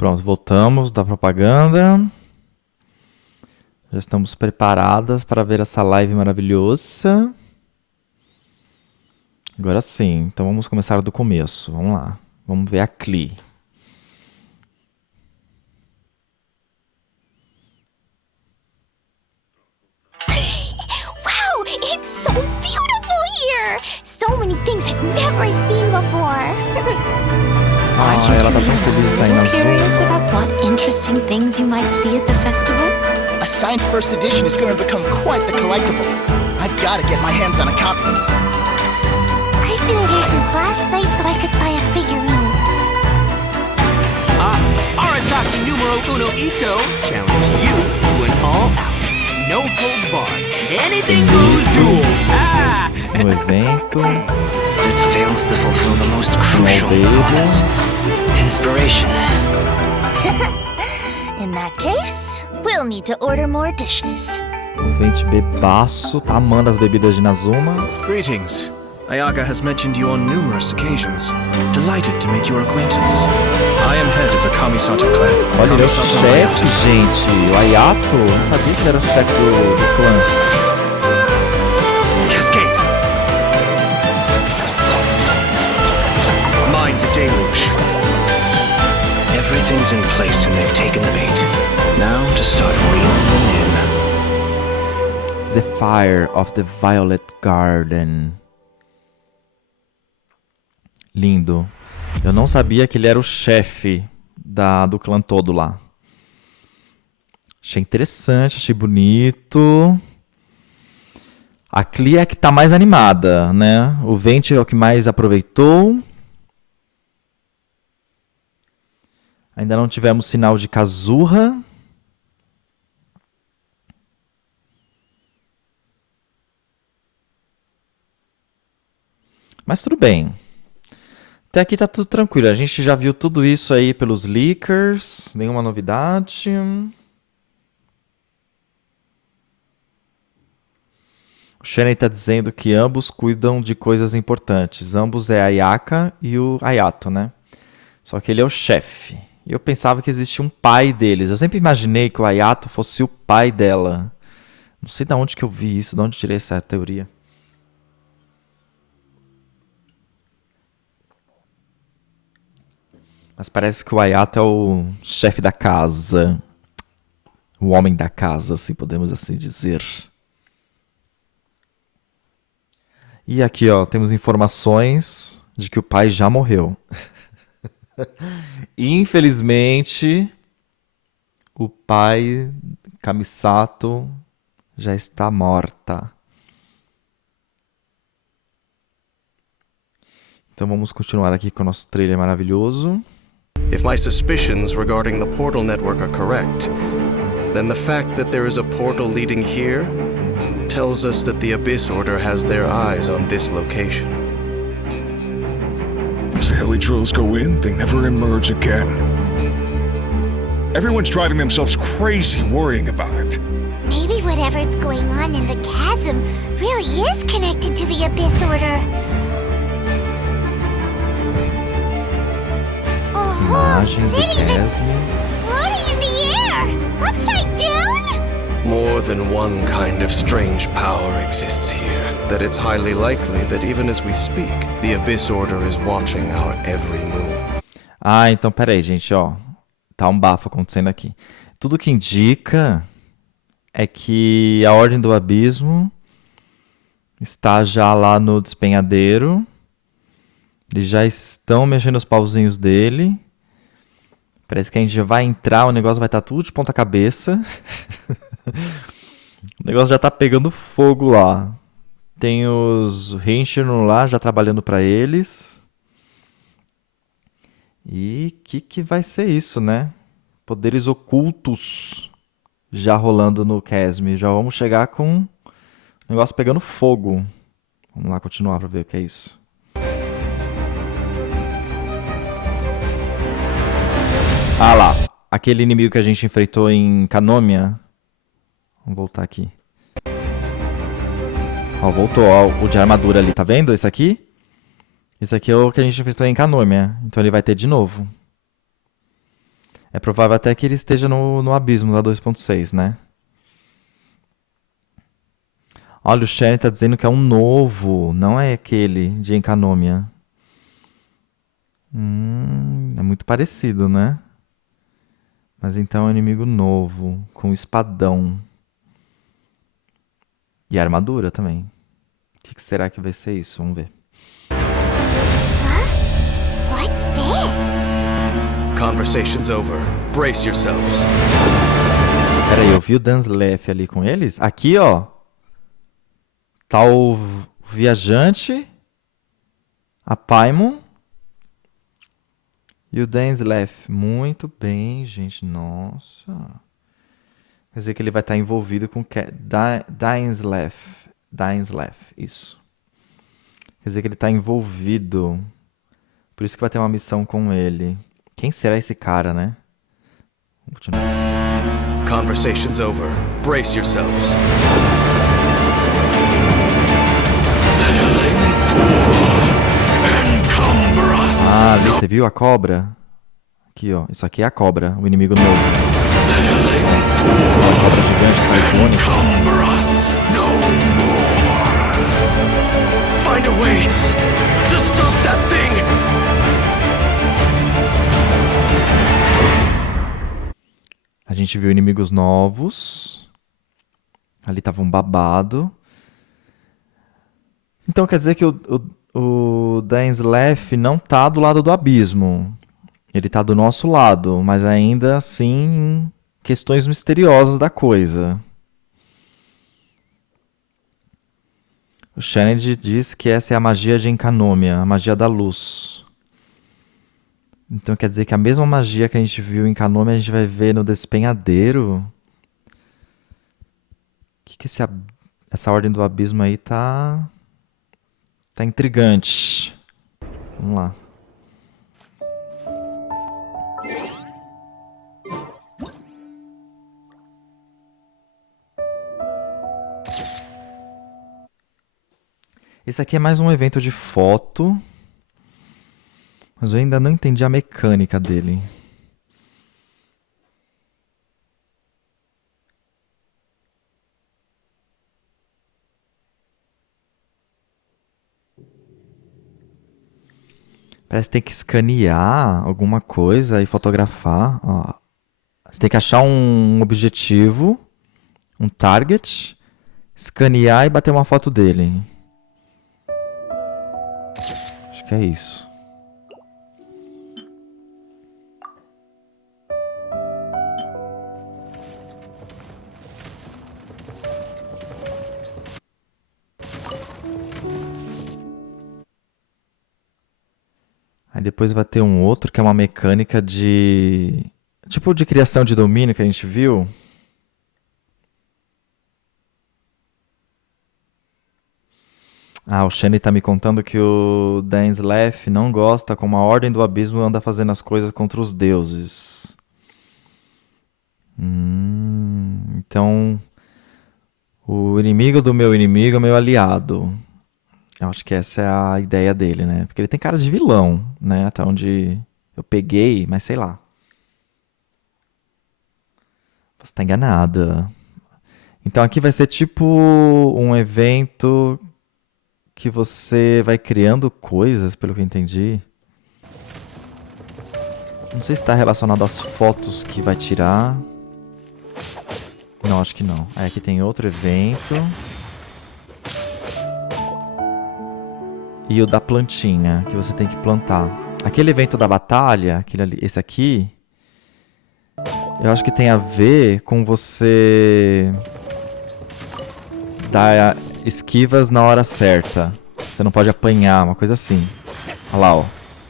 Pronto, voltamos da propaganda. Já estamos preparadas para ver essa live maravilhosa. Agora sim, então vamos começar do começo. Vamos lá, vamos ver a Klee. Wow, it's so beautiful here! So many things I've never seen before. Aren't you ela tá two tão feliz de estar indo a little curious azul. about what interesting things you might see at the festival? A signed first edition is going to become quite the collectible. I've got to get my hands on a copy. I've been here since last night so I could buy a figurine. Arataki numero uno Ito challenge you to an all-out, no holds barred, anything goes duel. No evento, It fails to fulfill the most crucial baby. components. Inspiration. In that case, we'll need to order more dishes. o Vente bebaço, tá amando as bebidas de Inazuma. Greetings. Ayaka has mentioned you on numerous occasions. Delighted to make your acquaintance. I am head of the Kamisato clan. Olha, ele é o Kamisato chefe, Ayato. gente. O Ayato, não sabia que ele era o chefe do clã. Cascade. Mind the deluge. Everything's in place and they've taken the bait. Now to start reeling them in. The Fire of the Violet Garden. Lindo. Eu não sabia que ele era o chefe do clã todo lá. Achei interessante, achei bonito. A Klee é a que tá mais animada, né? O Vente é o que mais aproveitou. Ainda não tivemos sinal de Kazuha. Mas tudo bem. Até aqui tá tudo tranquilo. A gente já viu tudo isso aí pelos leakers. Nenhuma novidade. O Shannon tá dizendo que ambos cuidam de coisas importantes. Ambos é a Ayaka e o Ayato, né? Só que ele é o chefe. E eu pensava que existia um pai deles. Eu sempre imaginei que o Ayato fosse o pai dela. Não sei de onde que eu vi isso, de onde tirei essa teoria. Mas parece que o Ayato é o chefe da casa. O homem da casa, se podemos assim dizer. E aqui, ó, temos informações de que o pai já morreu. Infelizmente, o pai Kamisato já está morta. Então vamos continuar aqui com o nosso trailer maravilhoso. If my suspicions regarding the portal network are correct, then the fact that there is a portal leading here tells us that the Abyss Order has their eyes on this location. As the heli-drills go in, they never emerge again. Everyone's driving themselves crazy worrying about it. Maybe whatever's going on in the chasm really is connected to the Abyss Order. A whole Imagens do city that's Chasm. floating in the air! Upside down? More than one kind of strange power exists here, that it's highly likely that even as we speak, the Abyss Order is watching our every move. Ah, então peraí, gente, ó. Tá um bafo acontecendo aqui. Tudo que indica é que a Ordem do Abismo está já lá no despenhadeiro. Eles já estão mexendo os pauzinhos dele. Parece que a gente já vai entrar, o negócio vai estar tudo de ponta cabeça. O negócio já tá pegando fogo lá. Tem os Genshin lá já trabalhando para eles. E que vai ser isso, né? Poderes ocultos já rolando no Chasm. Já vamos chegar com o negócio pegando fogo. Vamos lá continuar para ver o que é isso. Ah lá, aquele inimigo que a gente enfrentou em Kanomiya. Vamos voltar aqui. Ó, voltou, ó, o de armadura ali, tá vendo? Esse aqui? Esse aqui é o que a gente enfrentou em Kanomiya. Então ele vai ter de novo. É provável até que ele esteja no abismo da 2.6, né? Olha, o Shen tá dizendo que é um novo, não é aquele de Enkanomiya. É muito parecido, né? Mas então é um inimigo novo, com espadão. E armadura também. O que será que vai ser isso? Vamos ver. What's this? Conversation's over. Brace yourselves. Pera aí, eu vi o Danslef ali com eles? Aqui, ó. Tá o viajante, a Paimon e o Danslef. Muito bem, gente. Nossa. Quer dizer que ele vai estar envolvido com Danslef. Danslef, isso. Quer dizer que ele está envolvido. Por isso que vai ter uma missão com ele. Quem será esse cara, né? Vamos continuar. Conversation's over. Brace yourselves. Ah, ali você viu a cobra? Aqui, ó. Isso aqui é a cobra, o inimigo novo. Uma cobra gigante que faz ônibus. Find a way to stop that thing. A gente viu inimigos novos. Ali tava um babado. Então quer dizer que o Danslef não tá do lado do abismo. Ele tá do nosso lado, mas ainda assim questões misteriosas da coisa. O Shannon diz que essa é a magia de Enkanomiya, a magia da luz. Então quer dizer que a mesma magia que a gente viu em Enkanomiya a gente vai ver no Despenhadeiro? Que essa ordem do abismo aí tá intrigante. Vamos lá. Esse aqui é mais um evento de foto, mas eu ainda não entendi a mecânica dele. Parece que tem que escanear alguma coisa e fotografar. Ó. Você tem que achar um objetivo, um target, escanear e bater uma foto dele. Acho que é isso. Aí depois vai ter um outro que é uma mecânica de... tipo de criação de domínio que a gente viu. Ah, o Shane tá me contando que o Danslef não gosta como a Ordem do Abismo anda fazendo as coisas contra os deuses. Então, o inimigo do meu inimigo é meu aliado. Eu acho que essa é a ideia dele, né? Porque ele tem cara de vilão, né? Até onde eu peguei, mas sei lá. Você tá enganada. Então aqui vai ser tipo um evento que você vai criando coisas, pelo que eu entendi. Não sei se está relacionado às fotos que vai tirar. Não, acho que não. Aí aqui tem outro evento. E o da plantinha, que você tem que plantar. Aquele evento da batalha, esse aqui, eu acho que tem a ver com você dar esquivas na hora certa. Você não pode apanhar, uma coisa assim. Olha lá, ó.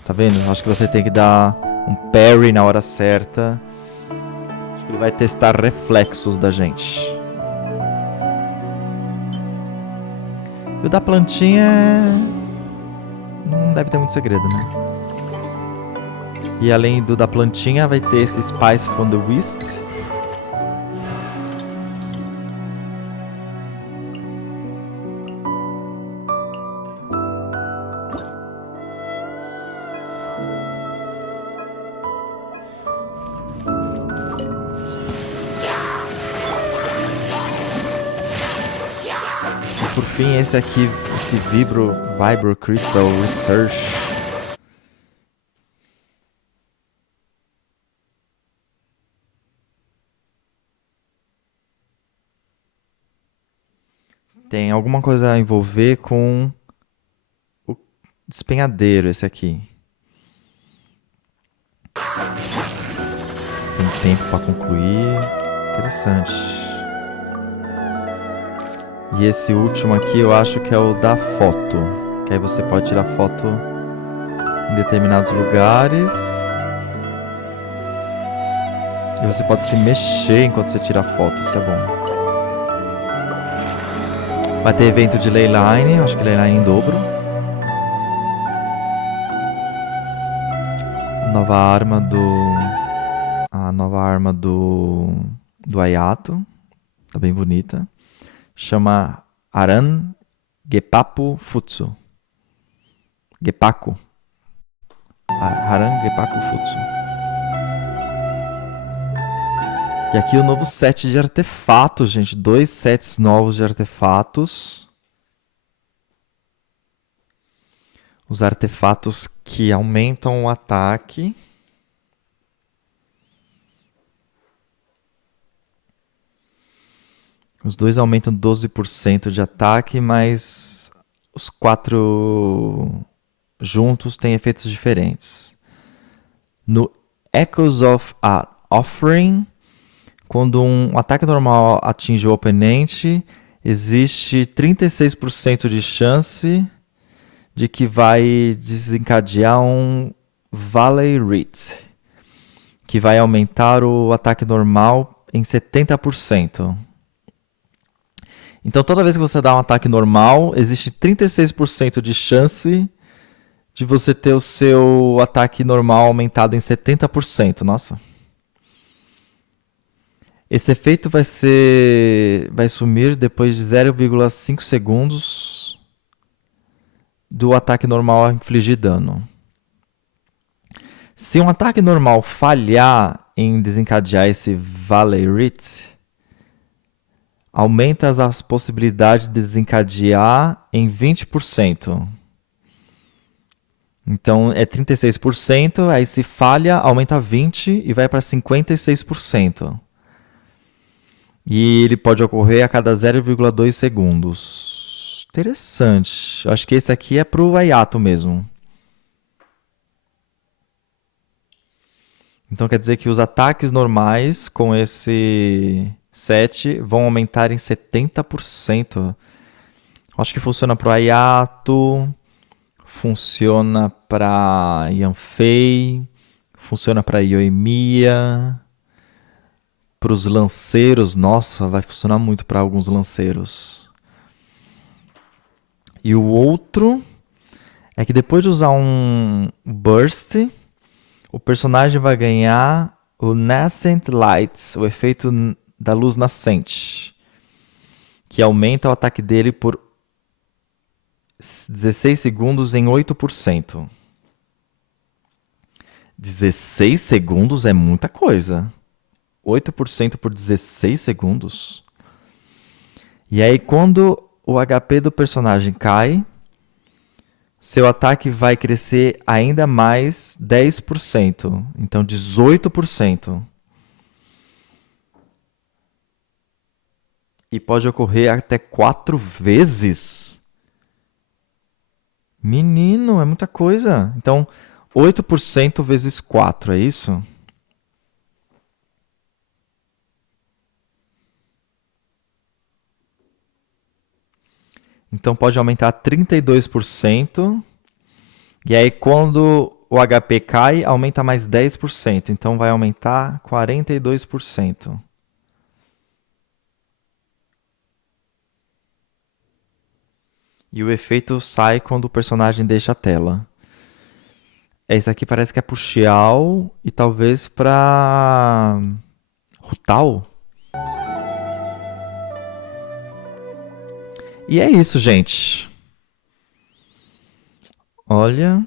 Tá vendo? Acho que você tem que dar um parry na hora certa. Acho que ele vai testar reflexos da gente. E o da plantinha... não deve ter muito segredo, né? E além do da plantinha, vai ter esse Spice from the West. por fim, esse aqui, esse Vibro Crystal Research. Tem alguma coisa a envolver com o despenhadeiro, esse aqui. Tem tempo para concluir. Interessante. E esse último aqui eu acho que é o da foto. Que aí você pode tirar foto em determinados lugares. E você pode se mexer enquanto você tira a foto. Isso é bom. Vai ter evento de leyline, acho que leyline em dobro. A nova arma do Ayato. Tá bem bonita. Chama Aran Gepaku Futsu. Gepaku. Aran Gepaku Futsu. E aqui o novo set de artefatos, gente. 2 sets novos de artefatos. Os artefatos que aumentam o ataque. Os dois aumentam 12% de ataque, mas os 4 juntos têm efeitos diferentes. No Echoes of a Offering, quando um ataque normal atinge o oponente, existe 36% de chance de que vai desencadear um Valley Writ, que vai aumentar o ataque normal em 70%. Então, toda vez que você dá um ataque normal, existe 36% de chance de você ter o seu ataque normal aumentado em 70%. Nossa. Esse efeito vai sumir depois de 0,5 segundos do ataque normal a infligir dano. Se um ataque normal falhar em desencadear esse Valley Writ, aumenta as possibilidades de desencadear em 20%. Então é 36%, aí se falha, aumenta 20% e vai para 56%. E ele pode ocorrer a cada 0,2 segundos. Interessante. Acho que esse aqui é pro Ayato mesmo. Então quer dizer que os ataques normais com esse set vão aumentar em 70%. Acho que funciona pro Ayato, funciona para Yanfei, funciona para Yoimiya. Para os lanceiros, nossa, vai funcionar muito para alguns lanceiros. E o outro é que depois de usar um burst, o personagem vai ganhar o Nascent Lights, o efeito da luz nascente, que aumenta o ataque dele por 16 segundos em 8%. 16 segundos é muita coisa. 8% por 16 segundos. E aí, quando o HP do personagem cai, seu ataque vai crescer ainda mais 10%. Então, 18%. E pode ocorrer até 4 vezes. Menino, é muita coisa. Então, 8% vezes 4, é isso? Então pode aumentar 32%. E aí quando o HP cai, aumenta mais 10%. Então vai aumentar 42%. E o efeito sai quando o personagem deixa a tela. Esse aqui parece que é pro Xiao e talvez pra Rutao. E é isso, gente. Olha.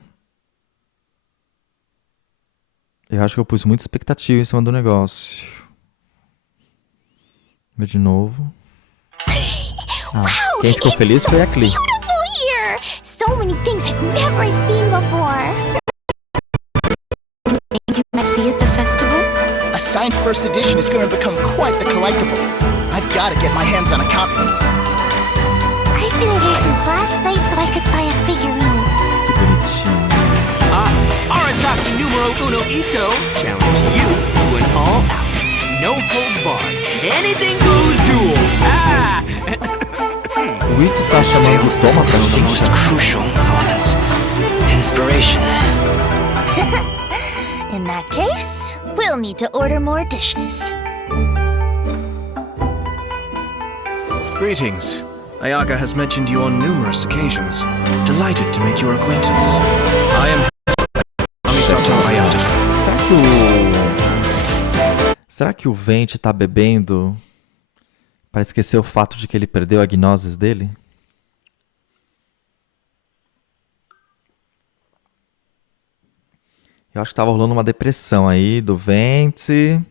Eu acho que eu pus muita expectativa em cima do negócio. Vê de novo. Wow, Quem ficou feliz foi a Klee. Beautiful here! So many things I've never seen before. Things you might see at the festival? A signed first edition is going to become quite the collectible. I've got to get my hands on a copy. I've been here since last night so I could buy a figurine. Que bonitinho. Arataki numero uno Ito challenge you to an all-out, no holds barred, anything goes duel. O Ito tá chamando Fails o to Toma pra fulfill the most Shincha. crucial element. Inspiration. In that case, we'll need to order more dishes. Greetings. Ayaka has mentioned you on numerous occasions. Delighted to make your acquaintance. I am Amisato Ayata. Será que o Vente tá bebendo para esquecer o fato de que ele perdeu a gnosis dele? Eu acho que tava rolando uma depressão aí do Vente.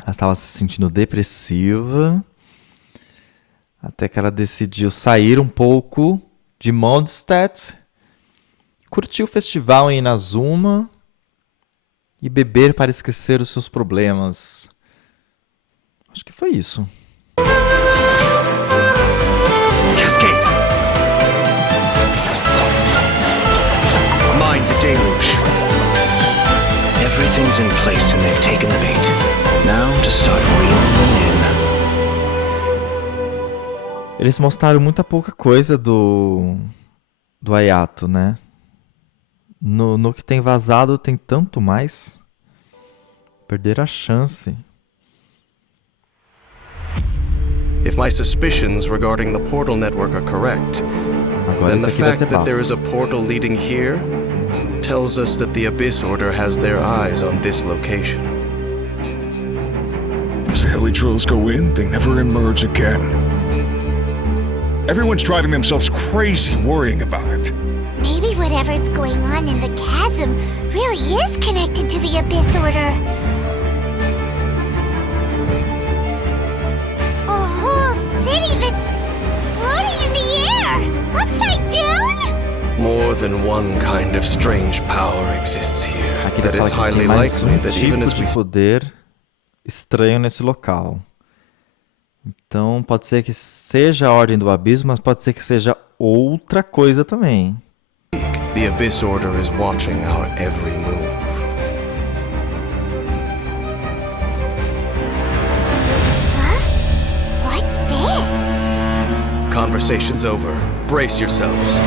Ela estava se sentindo depressiva. Até que ela decidiu sair um pouco de Mondstadt, curtir o festival em Inazuma e beber para esquecer os seus problemas. Acho que foi isso. Cascade. Mind the deluge. Everything's in place and they've taken the bait. Now to start reeling them in. Eles mostraram muita pouca coisa do Ayato, né? No que tem vazado tem tanto mais. Perderam a chance. If my suspicions regarding the portal network are correct, Agora then isso the aqui vai ser fact that bafo. there is a portal leading here tells us that the Abyss Order has their eyes on this location. As the heli drills go in, they never emerge again. Everyone's driving themselves crazy worrying about it. Maybe whatever's going on in the chasm really is connected to the Abyss Order. A whole city that's floating in the air! Upside down? More than one kind of strange power exists here. Aqui ele That fala it's que tem highly mais likely that even tipo as we de poder estranho nesse local. Então pode ser que seja a Ordem do Abismo, mas pode ser que seja outra coisa também. the Abyss Order is watching our every move. What's this? Conversation's over. Brace yourselves.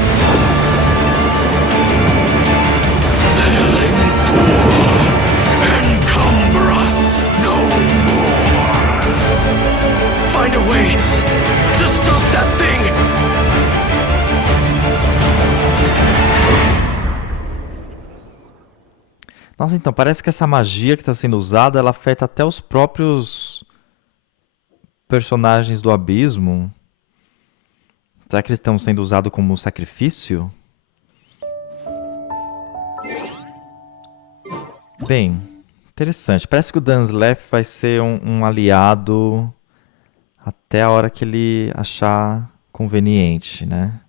Encumber us no more. Find a way to stop that thing! Nossa, então, parece que essa magia que está sendo usada, ela afeta até os próprios personagens do abismo. Será que eles estão sendo usados como sacrifício? Bem, interessante. Parece que o Danslef vai ser um aliado até a hora que ele achar conveniente, né?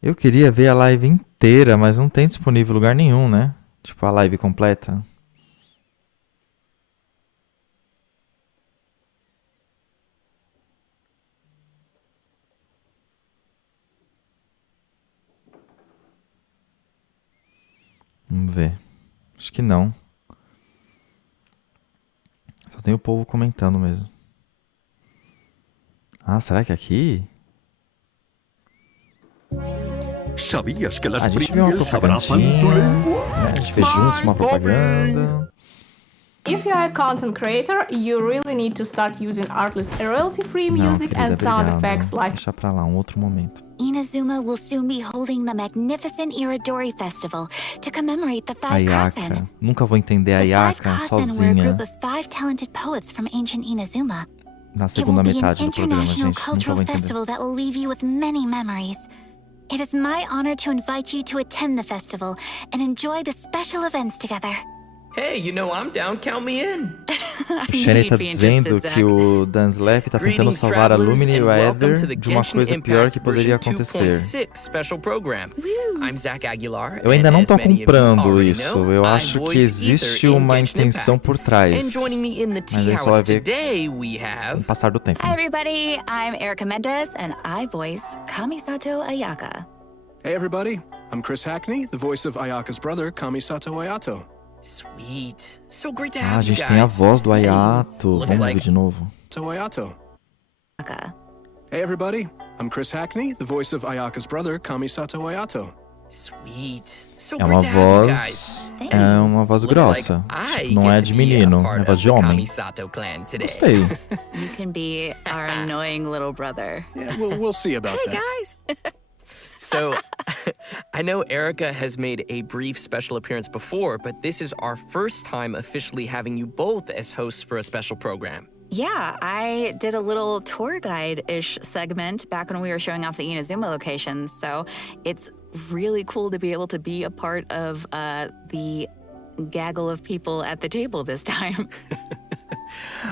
Eu queria ver a live inteira, mas não tem disponível em lugar nenhum, né? Tipo, a live completa. Vamos ver. Acho que não. Só tem o povo comentando mesmo. Ah, será que é aqui? ¿Sabías que las A gente vê uma brillas abrazan tu propagandinha, lengua? né? A gente vê juntos uma propaganda. If you are a content creator, you really need to start using artless royalty-free Não, music querida, and sound obrigado. effects like Deixa pra lá, um outro momento. Inazuma will soon be holding the magnificent Iridori Festival to commemorate the Five Kazen. Ayaka. Nunca vou entender a The Five Ayaka Kazen were a sozinha group of 5 talented poets from ancient Inazuma. na It will segunda be an metade do programa, international gente. Nunca cultural vou entender. festival that will leave you with many memories. It is my honor to invite you to attend the festival and enjoy the special events together. Hey, you know I'm down. Count me in. O Shane tá dizendo que o Danslef tá tentando salvar a Lumine e o Aether de uma coisa pior que poderia acontecer. Eu ainda não tô comprando isso. Eu acho que existe uma intenção por trás. Mas a gente só vai ver com o passar do tempo. Hi everybody, I'm Erica Mendez and I voice Kamisato Ayaka. Hey everybody, I'm Chris Hackney, the voice of Ayaka's brother, Kamisato Ayato. Sweet. So great to Ah, a have you gente tem a guys. voz do Ayato. Looks Vamos ver de novo. Ayato. Hey everybody, I'm Chris Hackney, the voice of Ayaka's brother, Kamisato Ayato. Sweet. So É uma great to have you voz. guys. É uma voz grossa. Não é de menino, é voz de homem. Gostei. You can be our annoying little brother. Yeah, we'll see about that. Guys. So, I know Erica has made a brief special appearance before, but this is our first time officially having you both as hosts for a special program. Yeah, I did a little tour guide-ish segment back when we were showing off the Inazuma locations, so it's really cool to be able to be a part of the gaggle of people at the table this time.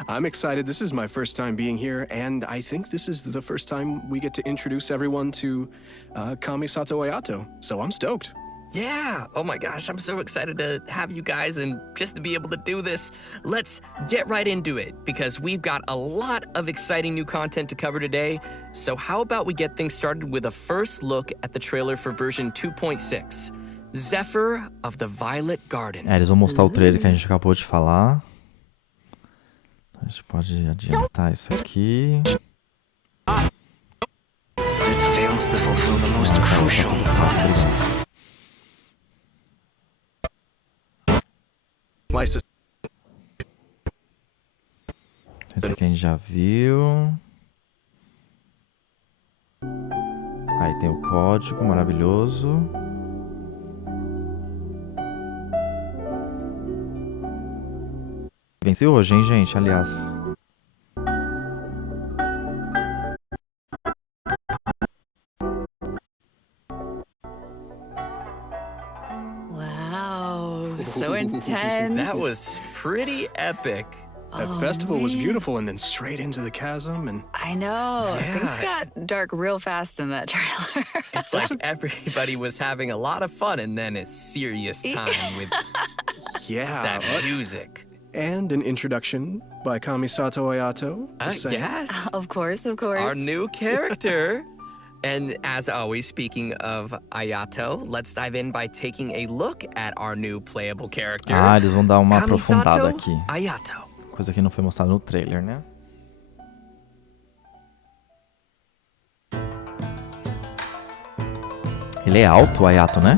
I'm excited. This is my first time being here, and I think this is the first time we get to introduce everyone to Kamisato Ayato, so I'm stoked. Yeah, oh my gosh, I'm so excited to have you guys and just to be able to do this. Let's get right into it, because we've got a lot of exciting new content to cover today. So how about we get things started with a first look at the trailer for version 2.6, Zephyr of the Violet Garden. Eles vão mostrar o trailer que a gente acabou de falar. A gente pode adiantar isso aqui. It fails to fulfill the most crucial components. Esse aqui a gente já viu. Aí tem o código maravilhoso. Venci hoje, hein, gente? Aliás. Wow, so intense. That was pretty epic. That festival was beautiful, and then straight into the chasm, and... I know. Yeah. Things got dark real fast in that trailer. It's like everybody was having a lot of fun, and then it's serious time with that music. And an introduction by Kamisato Ayato. Yes. Of course, of course. Our new character. And as always, speaking of Ayato, let's dive in by taking a look at our new playable character. Ah, eles vão dar uma aprofundada aqui. Ayato. Coisa que não foi mostrada no trailer, né? Ele é alto, o Ayato, né?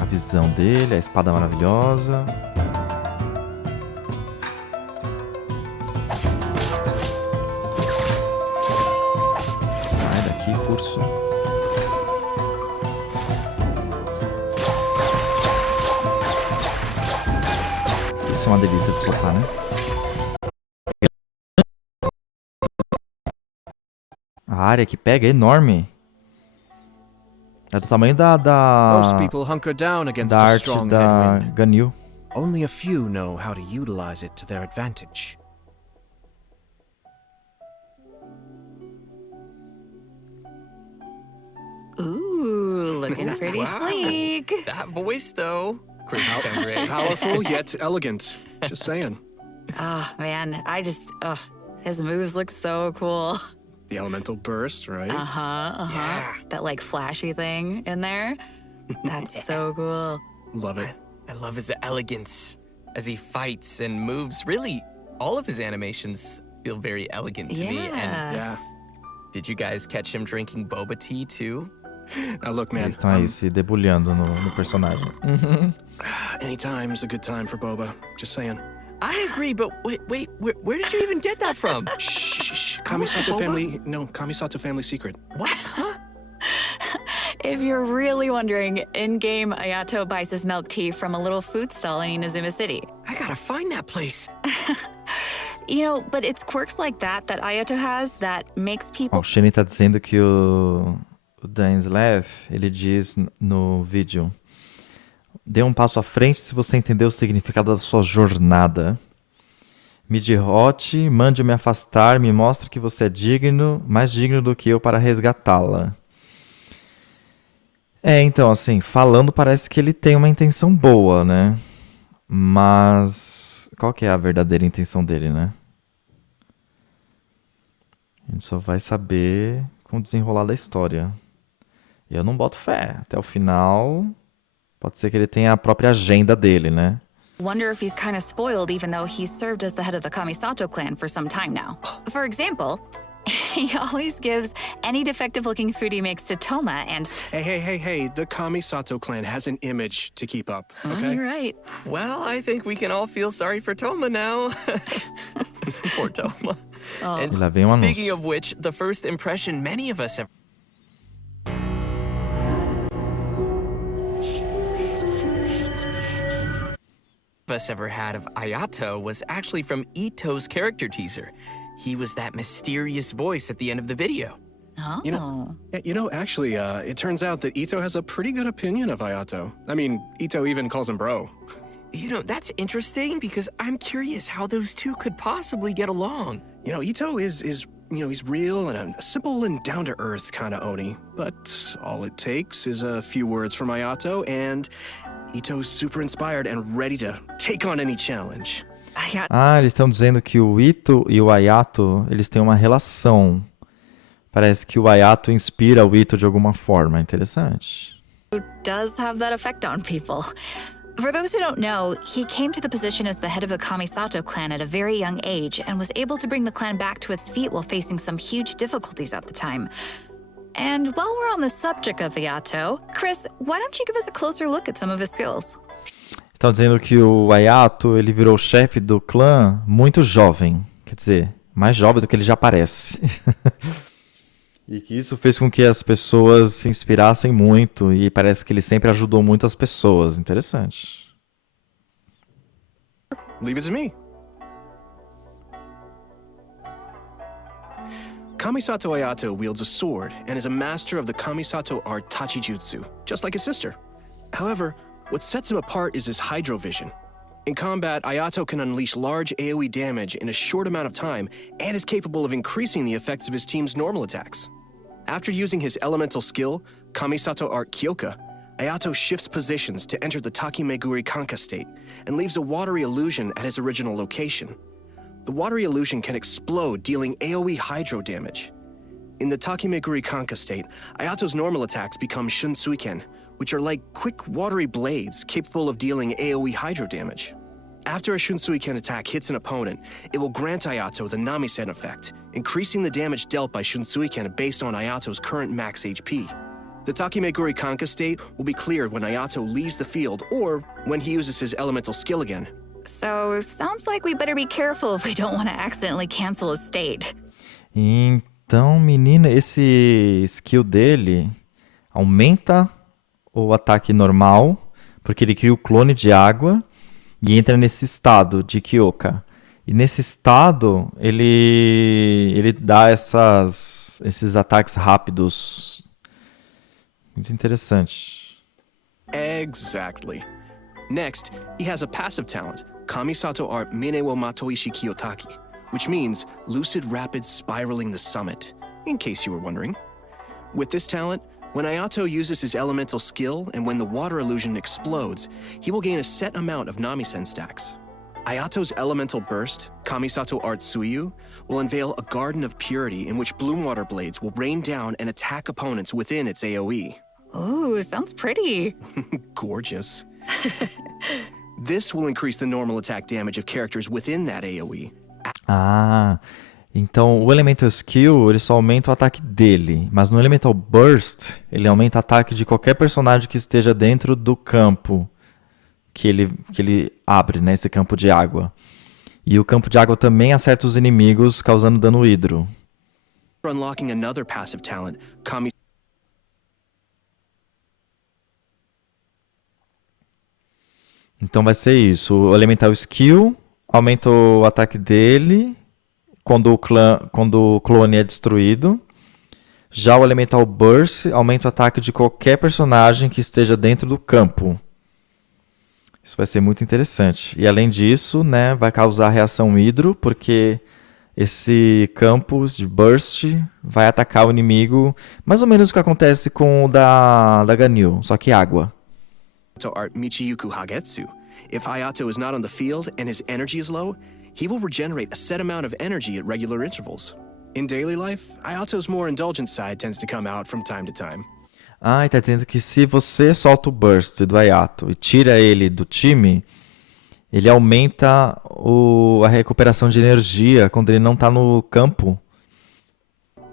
A visão dele, a espada maravilhosa. Sai daqui, curso. Isso é uma delícia de soltar, né? A área que pega é enorme. É do tamanho da Most people hunker down against a arte strong da headwind. Ganyu. Only a few know how to utilize it to their advantage. Ooh, looking pretty Wow. sleek. That voice, though. Crazy sound great. Powerful yet elegant. Just saying. Oh, man. His moves look so cool. The elemental burst, right? Yeah. That, like, flashy thing in there. That's so cool. Love it. I love his elegance as he fights and moves. Really, all of his animations feel very elegant to me. And Yeah. did you guys catch him drinking boba tea, too? Now look, man. Eles estão aí se debulhando no personagem. Anytime's a good time for boba. Just saying. I agree, but wait, where did you even get that from? Shh. Kamisato family. No, Kamisato family secret. What? Huh? If you're really wondering, in-game Ayato buys his milk tea from a little food stall in Inazuma City. I gotta find that place. You know, but it's quirks like that Ayato has that makes Ó, people... o Shane tá dizendo que o Dan Sleth, ele diz no vídeo Dê um passo à frente se você entendeu o significado da sua jornada. Me derrote, mande me afastar, me mostre que você é digno, mais digno do que eu para resgatá-la. Então, assim, falando parece que ele tem uma intenção boa, né? Mas qual que é a verdadeira intenção dele, né? A gente só vai saber com o desenrolar da história. Eu não boto fé. Até o final, pode ser que ele tenha a própria agenda dele, né? Wonder if he's kind of spoiled even though he's served as the head of the Kamisato clan for some time now. For example, he always gives any defective-looking food he makes to Toma and... Hey, the Kamisato clan has an image to keep up, okay? You're right. Well, I think we can all feel sorry for Toma now. Poor Toma. And E lá vem um anúncio. speaking of which, the first impression many of us ever had of Ayato was actually from Ito's character teaser. He was that mysterious voice at the end of the video. Oh. Actually, it turns out that Ito has a pretty good opinion of Ayato. I mean, Ito even calls him bro. That's interesting because I'm curious how those two could possibly get along. Ito is he's real and a simple and down-to-earth kind of Oni. But all it takes is a few words from Ayato, and Ito's super inspired and ready to take on any challenge. Eles estão dizendo que o Ito e o Ayato, eles têm uma relação. Parece que o Ayato inspira o Ito de alguma forma. Interessante. Does have that effect on people. For those who don't know, he came to the position as the head of the Kamisato clan at a very young age and was able to bring the clan back to its feet while facing some huge difficulties at the time. And while we're on the subject of Ayato, Chris, why don't you give us a closer look at some of his skills? Estão dizendo que o Ayato, ele virou chefe do clã muito jovem. Quer dizer, mais jovem do que ele já parece. E que isso fez com que as pessoas se inspirassem muito. E parece que ele sempre ajudou muito as pessoas. Interessante. Leave it to me. Kamisato Ayato wields a sword and is a master of the Kamisato art Tachijutsu, just like his sister. However, what sets him apart is his hydrovision. In combat, Ayato can unleash large AoE damage in a short amount of time and is capable of increasing the effects of his team's normal attacks. After using his elemental skill, Kamisato Art Kyoka, Ayato shifts positions to enter the Takimeguri Kanka state and leaves a watery illusion at his original location. The watery illusion can explode, dealing AoE hydro damage. In the Takimeguri Kanka state, Ayato's normal attacks become Shunsuiken, which are like quick watery blades capable of dealing AoE hydro damage. After a Shunsuiken attack hits an opponent, it will grant Ayato the Namisen effect, increasing the damage dealt by Shunsuiken based on Ayato's current max HP. The Takimeguri Kanka state will be cleared when Ayato leaves the field or when he uses his elemental skill again. So, sounds like we better be careful if we don't want to accidentally cancel a state. Então, menina, esse skill dele aumenta o ataque normal, porque ele cria o clone de água e entra nesse estado de Kyoka. E nesse estado, ele dá esses ataques rápidos. Muito interessante. Exactly. Next, he has a passive talent, Kamisato Art Mine wo Matoishi Kiyotaki, which means lucid rapid spiraling the summit, in case you were wondering. With this talent, when Ayato uses his elemental skill and when the water illusion explodes, he will gain a set amount of Namisen stacks. Ayato's elemental burst, Kamisato Art Suiyu, will unveil a garden of purity in which bloom water blades will rain down and attack opponents within its AoE. Ooh, sounds pretty. Gorgeous. This will increase the normal attack damage of characters within that AoE. Então o Elemental Skill ele só aumenta o ataque dele, mas no Elemental Burst ele aumenta o ataque de qualquer personagem que esteja dentro do campo que ele abre, né, esse campo de água. E o campo de água também acerta os inimigos, causando dano hidro. Unlocking another passive talent, Então vai ser isso, o Elemental Skill aumenta o ataque dele quando o clone é destruído. Já o Elemental Burst aumenta o ataque de qualquer personagem que esteja dentro do campo. Isso vai ser muito interessante. E além disso, né, vai causar reação hidro, porque esse campus de burst vai atacar o inimigo, mais ou menos o que acontece com o da Ganyu, só que água. Art Michiyuku Hagetsu. If Ayato is not on the field and his energy is low, he will regenerate a set amount of energy at regular intervals. In daily life, Ayato's more indulgent side tends to come out from time to time. Ah, e tá dizendo que se você solta o burst do Ayato e tira ele do time, ele aumenta a recuperação de energia quando ele não tá no campo.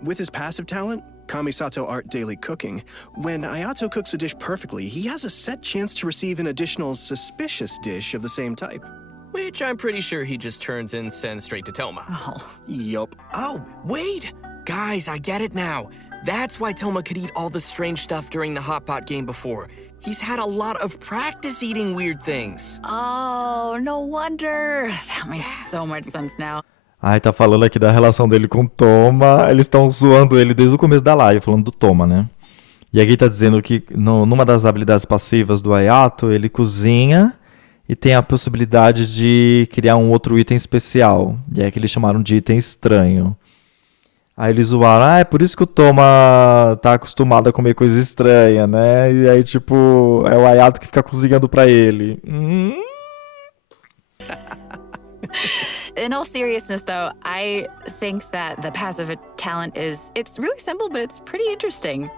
With his passive talent, Kamisato Art Daily Cooking, when Ayato cooks a dish perfectly, he has a set chance to receive an additional suspicious dish of the same type. Which I'm pretty sure he just turns and sends straight to Toma. Oh. Yup. Oh, wait! Guys, I get it now. That's why Toma could eat all the strange stuff during the hot pot game before. He's had a lot of practice eating weird things. Oh, no wonder. That makes so much sense now. Ai, tá falando aqui da relação dele com o Toma. Eles estão zoando ele desde o começo da live, falando do Toma, né? E aqui tá dizendo que numa das habilidades passivas do Ayato, ele cozinha e tem a possibilidade de criar um outro item especial. E é que eles chamaram de item estranho. Aí eles zoaram, é por isso que o Toma tá acostumado a comer coisa estranha, né? E aí, tipo, é o Ayato que fica cozinhando pra ele. In all seriousness, though, I think that the passive talent it's really simple, but it's pretty interesting.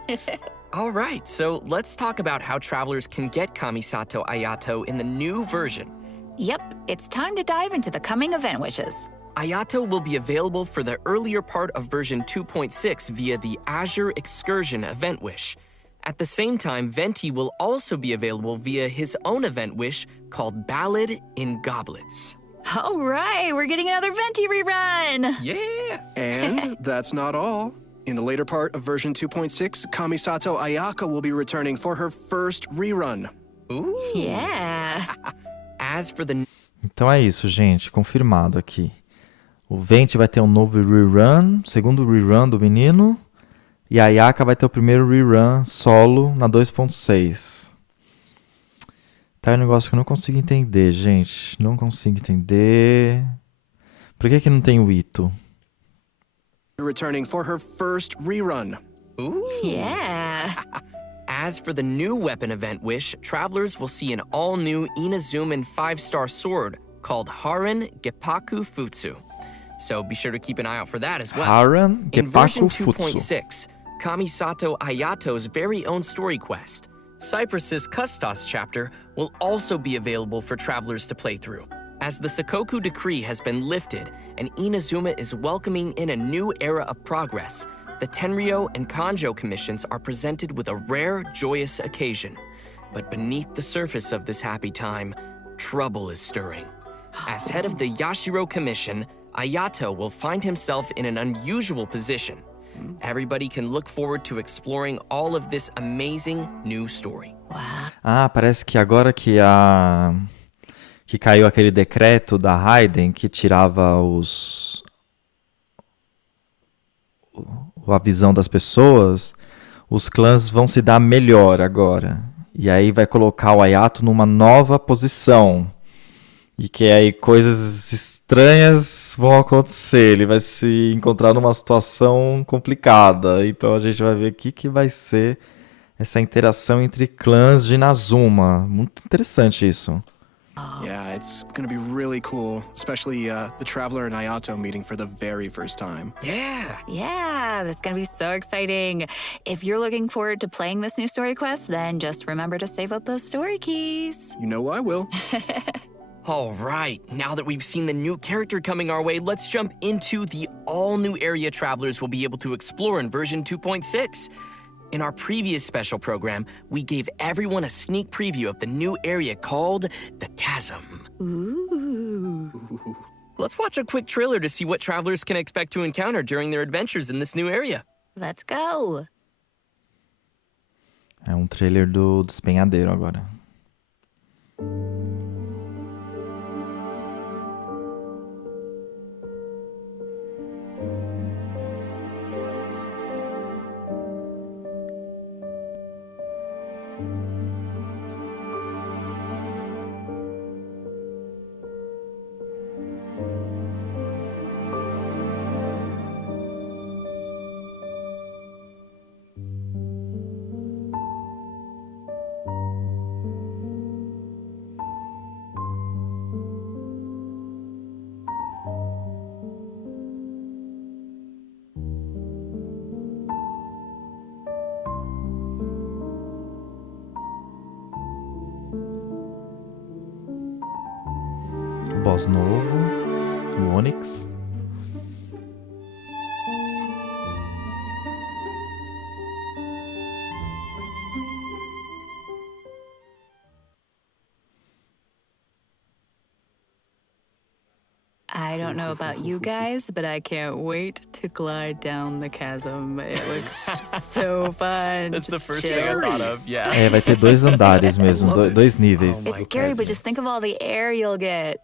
All right, so let's talk about how travelers can get Kamisato Ayato in the new version. Yep, it's time to dive into the coming event wishes. Ayato will be available for the earlier part of version 2.6 via the Azure Excursion event wish. At the same time, Venti will also be available via his own event wish called Ballad in Goblets. All right, we're getting another Venti rerun! Yeah! And that's not all. In the later part of version 2.6, Kamisato Ayaka will be returning for her first rerun. Ooh! Yeah! As for the... Então é isso, gente. Confirmado aqui. O Venti vai ter um novo rerun, segundo rerun do menino. E a Ayaka vai ter o primeiro rerun solo na 2.6. Tá aí um negócio que eu não consigo entender, gente. Não consigo entender. Por que não tem o Ito? Returning for her first rerun. Ooh! Yeah! As for the new weapon event wish, travelers will see an all-new Inazuman 5-star sword called Haran Geppaku Futsu. So be sure to keep an eye out for that as well. Haran In version Geppaku Futsu. 2.6, Kamisato Ayato's very own story quest, Cypress's Custos chapter, will also be available for travelers to play through. As the Sakoku decree has been lifted and Inazuma is welcoming in a new era of progress, the Tenryo and Kanjo commissions are presented with a rare, joyous occasion. But beneath the surface of this happy time, trouble is stirring. As head of the Yashiro Commission, Ayato will find himself in an unusual position. Everybody can look forward to exploring all of this amazing new story. Wow. Ah, parece que agora que caiu aquele decreto da Raiden que tirava a visão das pessoas, os clãs vão se dar melhor agora. E aí vai colocar o Ayato numa nova posição. E que aí coisas estranhas vão acontecer. Ele vai se encontrar numa situação complicada. Então a gente vai ver o que vai ser essa interação entre clãs de Inazuma. Muito interessante isso. Yeah, it's gonna be really cool, especially the Traveler and Ayato meeting for the very first time. Yeah! Yeah, that's gonna be so exciting. If you're looking forward to playing this new story quest, then just remember to save up those story keys. You know I will. All right, now that we've seen the new character coming our way, let's jump into the all-new area travelers will be able to explore in version 2.6. In our previous special program, we gave everyone a sneak preview of the new area called the Chasm. Ooh. Let's watch a quick trailer to see what travelers can expect to encounter during their adventures in this new area. Let's go. É um trailer do Despenhadeiro agora. Boss novo. O Onyx. I don't know about you guys, but I can't wait to glide down the chasm. It looks so fun. That's the Just first chill. thing I thought of, yeah. Vai ter 2 andares mesmo, dois níveis. It's scary, but just think of all the air you'll get.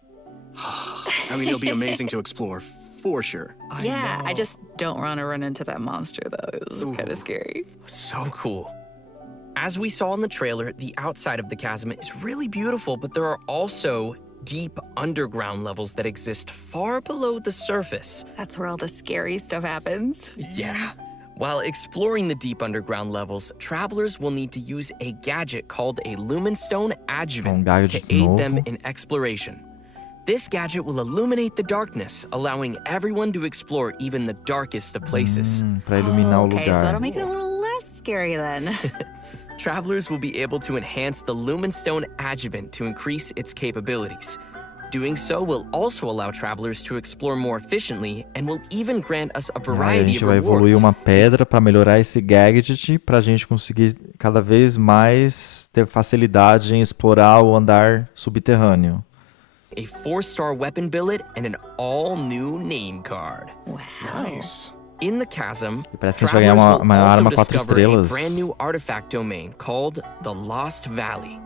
I mean, it'll be amazing to explore, for sure. I just don't want to run into that monster, though. It was kind of scary. So cool. As we saw in the trailer, the outside of the chasm is really beautiful, but there are also deep underground levels that exist far below the surface. That's where all the scary stuff happens. Yeah. While exploring the deep underground levels, travelers will need to use a gadget called a Lumenstone Adjuvant to aid them in exploration. This gadget will illuminate the darkness, allowing everyone to explore even the darkest of places. Pra iluminar o Okay, so lugar. that'll make it a little less scary then. Travelers will be able to enhance the Lumenstone Adjuvant to increase its capabilities. Doing so will also allow travelers to explore more efficiently and will even grant us a A variety gente of vai evoluir rewards. uma pedra para melhorar esse gadget, pra gente conseguir cada vez mais ter facilidade em explorar o andar subterrâneo. A 4-star weapon billet and an all-new name card. Nice. In the chasm, E parece que a gente vai ganhar travelers will uma also arma 4 discover a estrelas. brand new artifact domain called the Lost Valley.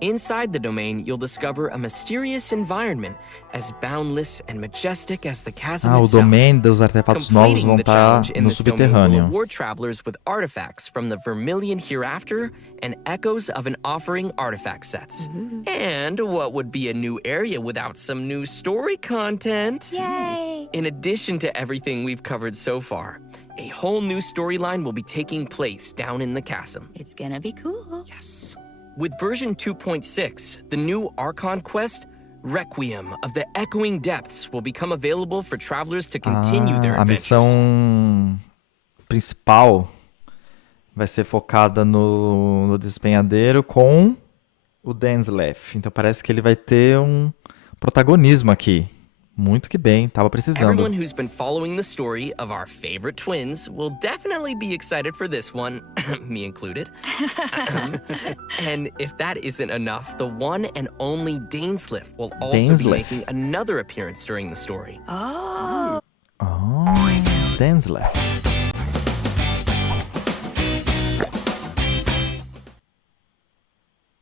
Inside the domain, you'll discover a mysterious environment as boundless and majestic as the chasm O itself. domain dos artefatos novos Completing vão the estar challenge in no this domain will subterrâneo. award travelers with artifacts from the Vermilion Hereafter and echoes of an offering artifact sets. And what would be a new area without some new story content? Yay! In addition to everything we've covered so far, a whole new storyline will be taking place down in the chasm. It's gonna be cool. Yes. With version 2.6, the new Archon quest, Requiem of the Echoing Depths, will become available for travelers to continue their A adventures. missão principal vai ser focada no despenhadeiro com o Danslef. Então parece que ele vai ter um protagonismo aqui. Muito que bem, tava precisando. Everyone who's been following the story of our favorite twins will definitely be excited for this one, me included. And if that isn't enough, the one and only Dainsliff will also be making another appearance during the story. Oh. Danslef.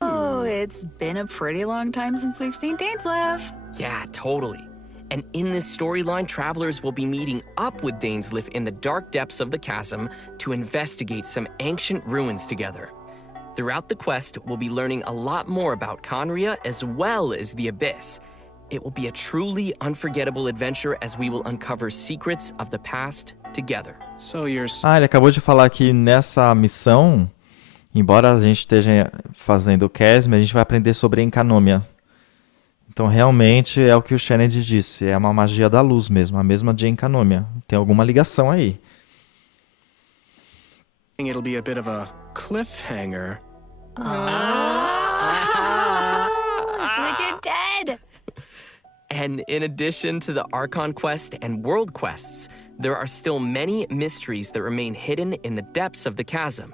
Oh, it's been a pretty long time since we've seen Dainsliff. Yeah, totally. And in this storyline, travelers will be meeting up with Dainsliff in the dark depths of the chasm to investigate some ancient ruins together. Throughout the quest, we'll be learning a lot more about Conria as well as the Abyss. It will be a truly unforgettable adventure as we will uncover secrets of the past together. So you're Ele acabou de falar que nessa missão, embora a gente esteja fazendo o chasm, a gente vai aprender sobre encanômia. Então, realmente, é o que o Kennedy disse. É uma magia da luz mesmo, a mesma de encanômia. Tem alguma ligação aí. it'll be a bit of a cliffhanger. Switch, you're dead! And in addition to the Archon quest and world quests, there are still many mysteries that remain hidden in the depths of the chasm.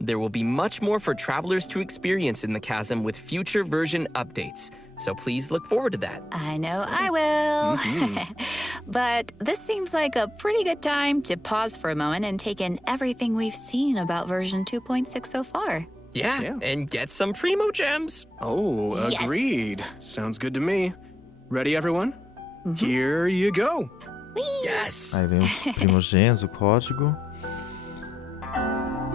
There will be much more for travelers to experience in the chasm with future version updates, so please look forward to that. I know I will. But this seems like a pretty good time to pause for a moment and take in everything we've seen about version 2.6 so far. Yeah, and get some Primo Gems. Oh, Yes. agreed. Sounds good to me. Ready, everyone? Here you go. Yes. Aí vem os primogênitos, o código.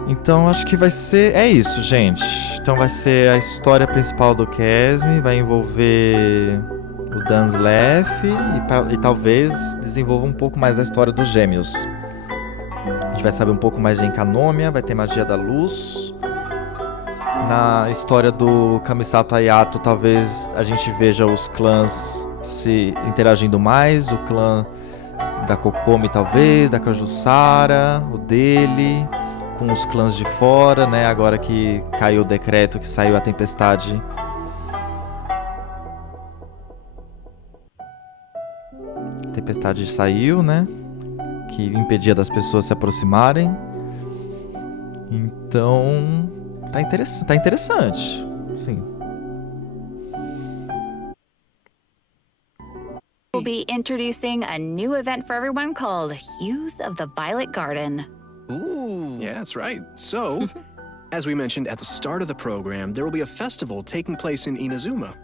Então acho que vai ser... É isso, gente. Então vai ser a história principal do chasm, vai envolver o Danslef e talvez desenvolva um pouco mais da história dos gêmeos. A gente vai saber um pouco mais de encanômia, vai ter magia da luz. Na história do Kamisato Ayato, talvez a gente veja os clãs se interagindo mais. O clã da Kokomi, talvez, da Kajusara, o dele, com os clãs de fora, né? Agora que caiu o decreto, que saiu a tempestade. tempestade saiu, né? Que impedia das pessoas se aproximarem. Então, tá interessante. Sim. We'll be introducing a new event for everyone called Hues of the Violet Garden. Ooh. Yeah, that's right. So, as we mentioned at the start of the program, there will be a festival taking place in Inazuma.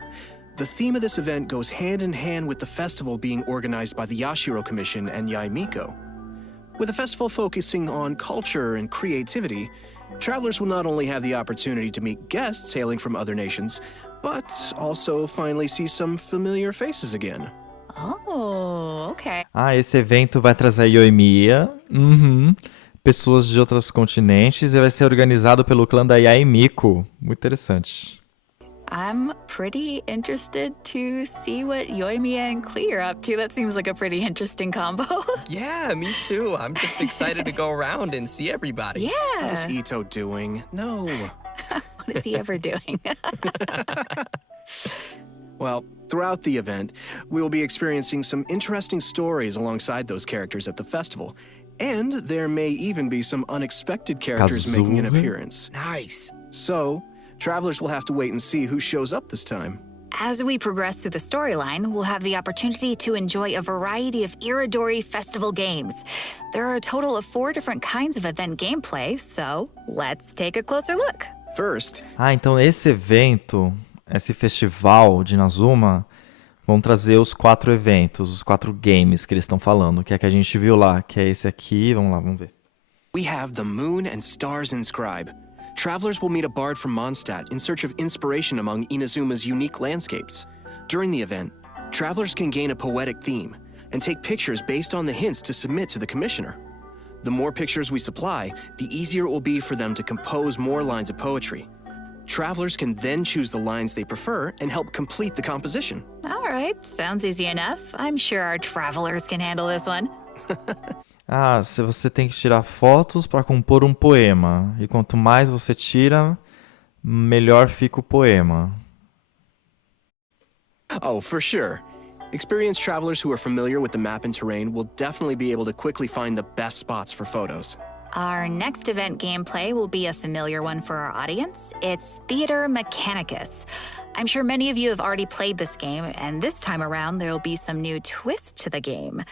The theme of this event goes hand in hand with the festival being organized by the Yashiro Commission and Yaimiko. With the festival focusing on culture and creativity, travelers will not only have the opportunity to meet guests hailing from other nations, but also finally see some familiar faces again. Oh, okay. Esse evento vai trazer Yoimiya, pessoas de outros continentes, e vai ser organizado pelo clã da Yaimiko. Muito interessante. I'm pretty interested to see what Yoimiya and Klee are up to. That seems like a pretty interesting combo. Yeah, me too. I'm just excited to go around and see everybody. Yeah. How's Ito doing? No. What is he ever doing? Well, throughout the event, we will be experiencing some interesting stories alongside those characters at the festival. And there may even be some unexpected characters making an appearance. Nice. So, travelers will have to wait and see who shows up this time. As we progress through the storyline, we'll have the opportunity to enjoy a variety of Iridori festival games. There are a total of 4 different kinds of event gameplay, so let's take a closer look. First, então esse evento, esse festival de Inazuma, vão trazer os 4 eventos, os 4 games que eles estão falando, que é que a gente viu lá, que é esse aqui. Vamos lá, vamos ver. we have the Moon and Stars Inscribe. Travelers will meet a bard from Mondstadt in search of inspiration among Inazuma's unique landscapes. During the event, travelers can gain a poetic theme and take pictures based on the hints to submit to the commissioner. The more pictures we supply, the easier it will be for them to compose more lines of poetry. Travelers can then choose the lines they prefer and help complete the composition. All right, sounds easy enough. I'm sure our travelers can handle this one. Se você tem que tirar fotos para compor um poema. E quanto mais você tira, melhor fica o poema. Oh, for sure. Experienced travelers who are familiar with the map and terrain will definitely be able to quickly find the best spots for photos. Our next event gameplay will be a familiar one for our audience. It's Theater Mechanicus. I'm sure many of you have already played this game, and this time around there will be some new twist to the game.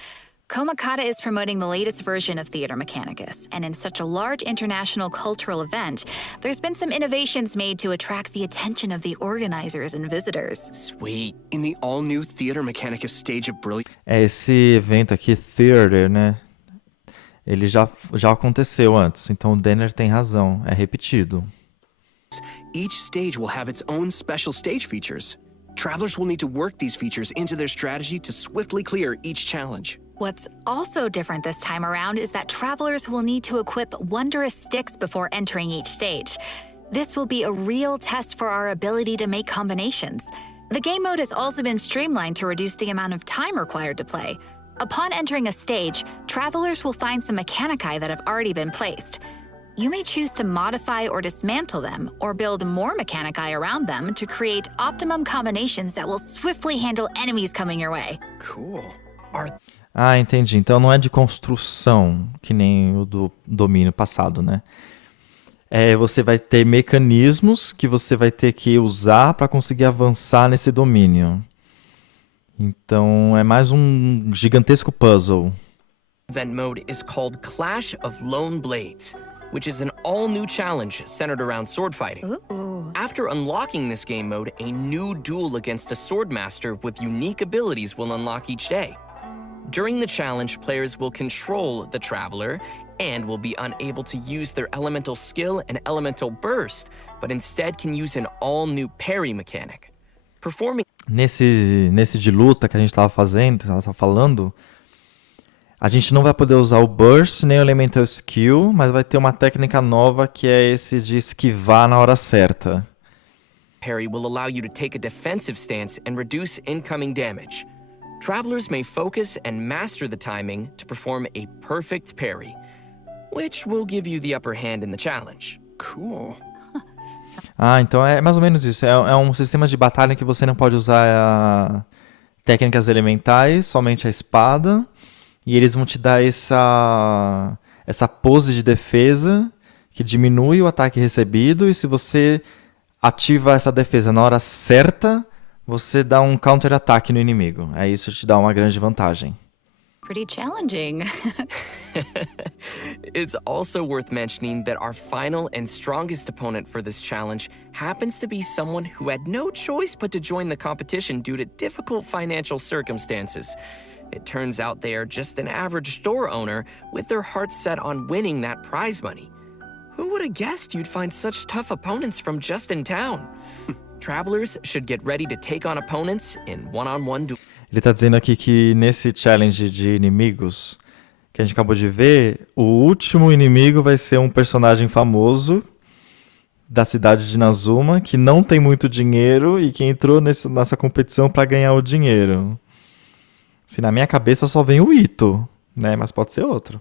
Komakata is promoting the latest version of Theater Mechanicus, and in such a large international cultural event, there's been some innovations made to attract the attention of the organizers and visitors. Sweet. In the all-new Theater Mechanicus stage of brilliance, Esse evento aqui, Theater, né? Ele já aconteceu antes, então o Denner tem razão, é repetido. each stage will have its own special stage features. Travelers will need to work these features into their strategy to swiftly clear each challenge. What's also different this time around is that travelers will need to equip wondrous sticks before entering each stage. This will be a real test for our ability to make combinations. The game mode has also been streamlined to reduce the amount of time required to play. Upon entering a stage, travelers will find some mechanici that have already been placed. You may choose to modify or dismantle them, or build more mechanici around them to create optimum combinations that will swiftly handle enemies coming your way. Cool. Entendi. Então não é de construção, que nem o do domínio passado, né? Você vai ter mecanismos que você vai ter que usar para conseguir avançar nesse domínio. Então é mais um gigantesco puzzle. Event mode is called Clash of Lone Blades, which is an all-new challenge centered around sword fighting. After unlocking this game mode, a new duel against a swordmaster with unique abilities will unlock each day. During the challenge, players will control the traveler and will be unable to use their elemental skill and elemental burst, but instead can use an all-new parry mechanic. Performing Nesse de luta que a gente tava falando, a gente não vai poder usar o burst nem o elemental skill, mas vai ter uma técnica nova que é esse de esquivar na hora certa. parry will allow you to take a defensive stance and reduce incoming damage. Travelers may focus and master the timing to perform a perfect parry, which will give you the upper hand in the challenge. Cool. Então é mais ou menos isso. É um sistema de batalha que você não pode usar técnicas elementais, somente a espada, e eles vão te dar essa pose de defesa que diminui o ataque recebido, e se você ativa essa defesa na hora certa, você dá um counter-ataque no inimigo. Isso te dá uma grande vantagem. Pretty challenging. It's also worth mentioning that our final and strongest opponent for this challenge happens to be someone who had no choice but to join the competition due to difficult financial circumstances. It turns out they are just an average store owner with their hearts set on winning that prize money. Who would have guessed you'd find such tough opponents from just in town? Travelers should get ready to take on opponents in one-on-one duels. Ele tá dizendo aqui que nesse challenge de inimigos que a gente acabou de ver, o último inimigo vai ser um personagem famoso da cidade de Inazuma que não tem muito dinheiro e que entrou nessa competição para ganhar o dinheiro. Se na minha cabeça só vem o Ito, né? Mas pode ser outro.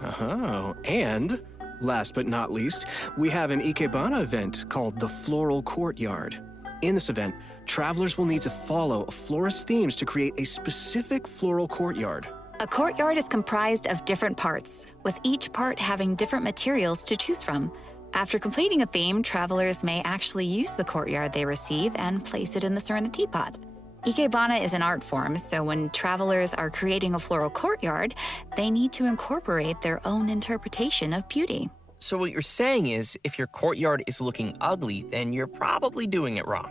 Oh, and last but not least, we have an Ikebana event called the Floral Courtyard. In this event, travelers will need to follow a florist's themes to create a specific floral courtyard. A courtyard is comprised of different parts, with each part having different materials to choose from. After completing a theme, travelers may actually use the courtyard they receive and place it in the Serenity Pot. Ikebana is an art form, so when travelers are creating a floral courtyard, they need to incorporate their own interpretation of beauty. So what you're saying is, if your courtyard is looking ugly, then you're probably doing it wrong.